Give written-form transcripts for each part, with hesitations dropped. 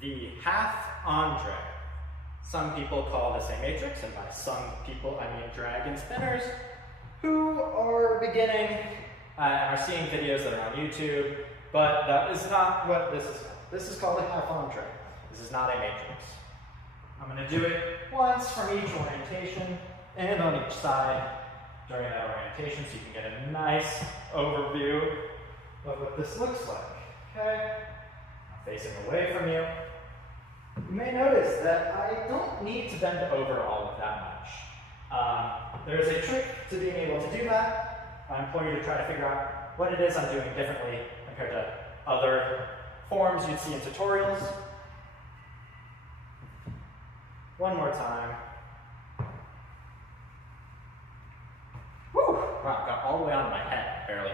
the half andre. Some people call this a matrix, and by some people I mean dragon spinners who are beginning and are seeing videos that are on YouTube, but that is not what this is called. This is called a half andre. This is not a matrix. I'm going to do it once from each orientation and on each side during that orientation so you can get a nice overview of what this looks like. Okay? Facing away from you. You may notice that I don't need to bend over all of that much. There's a trick to being able to do that. I implore you to try to figure out what it is I'm doing differently compared to other forms you'd see in tutorials. One more time. Woo! Wow, got all the way onto my head, barely.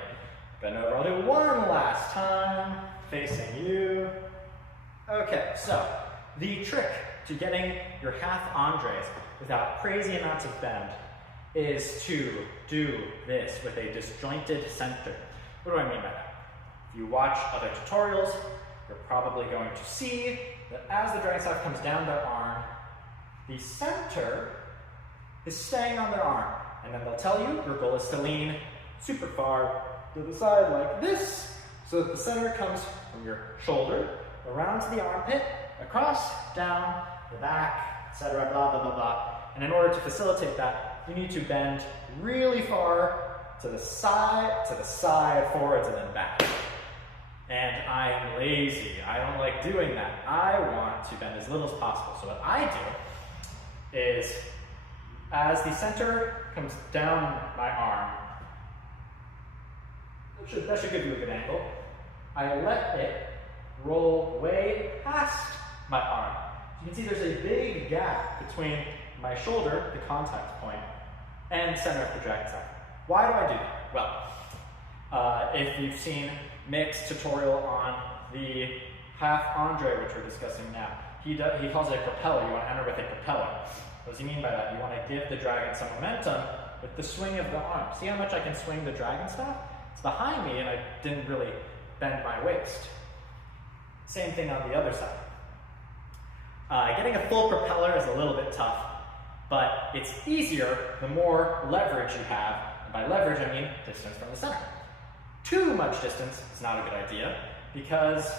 Bend over. I'll do one last time, facing you. Okay, so the trick to getting your half andres without crazy amounts of bend is to do this with a disjointed center. What do I mean by that? If you watch other tutorials, you're probably going to see that as the dragon staff comes down their arm, the center is staying on their arm. And then they'll tell you your goal is to lean super far to the side like this, so that the center comes from your shoulder around to the armpit, across, down, the back, etc., blah, blah, blah, blah. And in order to facilitate that, you need to bend really far to the side, forwards, and then back. And I am lazy. I don't like doing that. I want to bend as little as possible. So what I do is, as the center comes down my arm, that should give you a good angle, I let it roll way past my arm. So you can see there's a big gap between my shoulder, the contact point, and center of the dragon staff. Why do I do that? Well, if you've seen Mick's tutorial on the half andre, which we're discussing now, he calls it a propeller. You want to enter with a propeller. What does he mean by that? You want to give the dragon some momentum with the swing of the arm. See how much I can swing the dragon staff? It's behind me and I didn't really bend my waist. Same thing on the other side. Getting a full propeller is a little bit tough, but it's easier the more leverage you have. And by leverage, I mean distance from the center. Too much distance is not a good idea because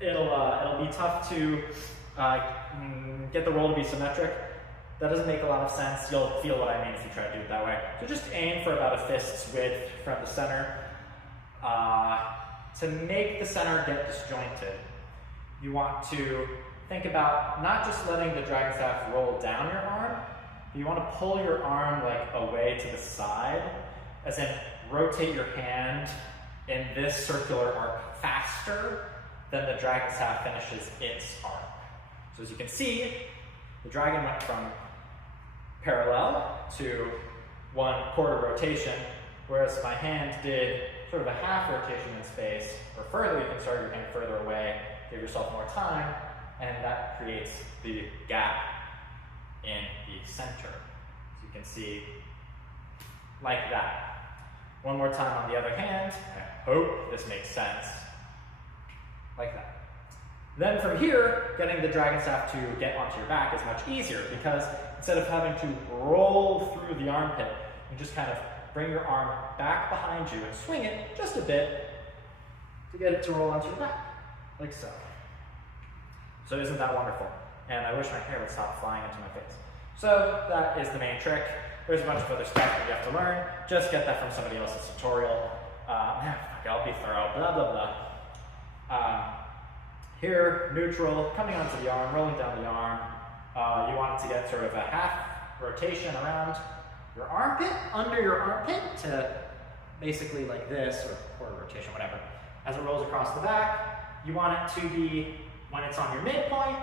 it'll be tough to get the roll to be symmetric. That doesn't make a lot of sense. You'll feel what I mean if you try to do it that way. So just aim for about a fist's width from the center. To make the center get disjointed, you want to think about not just letting the dragon staff roll down your arm, but you want to pull your arm like away to the side, as in rotate your hand in this circular arc faster than the dragon staff finishes its arc. So as you can see, the dragon went from parallel to 1/4 rotation, whereas my hand did sort of a half rotation in space, or further, you can start your hand further away, give yourself more time, and that creates the gap in the center. So you can see like that. One more time on the other hand. I hope this makes sense. Like that. Then from here, getting the dragon staff to get onto your back is much easier because instead of having to roll through the armpit, you just kind of bring your arm back behind you and swing it just a bit to get it to roll onto your back, like so. So isn't that wonderful? And I wish my hair would stop flying into my face. So that is the main trick. There's a bunch of other stuff that you have to learn. Just get that from somebody else's tutorial. I'll be thorough, blah, blah, blah. Here, neutral, coming onto the arm, rolling down the arm. You want it to get sort of a half rotation around your armpit, under your armpit, to basically like this, or quarter rotation, whatever. As it rolls across the back, you want it to be, when it's on your midpoint,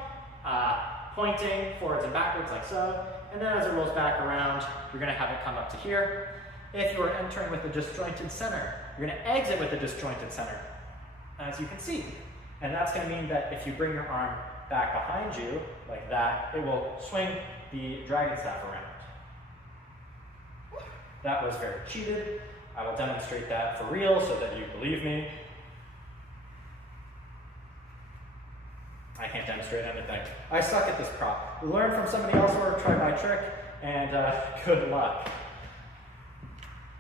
pointing forwards and backwards like so. And then as it rolls back around, you're going to have it come up to here. If you are entering with a disjointed center, you're going to exit with a disjointed center, as you can see. And that's going to mean that if you bring your arm back behind you, like that, it will swing the dragon staff around. That was very cheated. I will demonstrate that for real so that you believe me. I can't demonstrate anything. I suck at this prop. Learn from somebody else or try my trick, and good luck.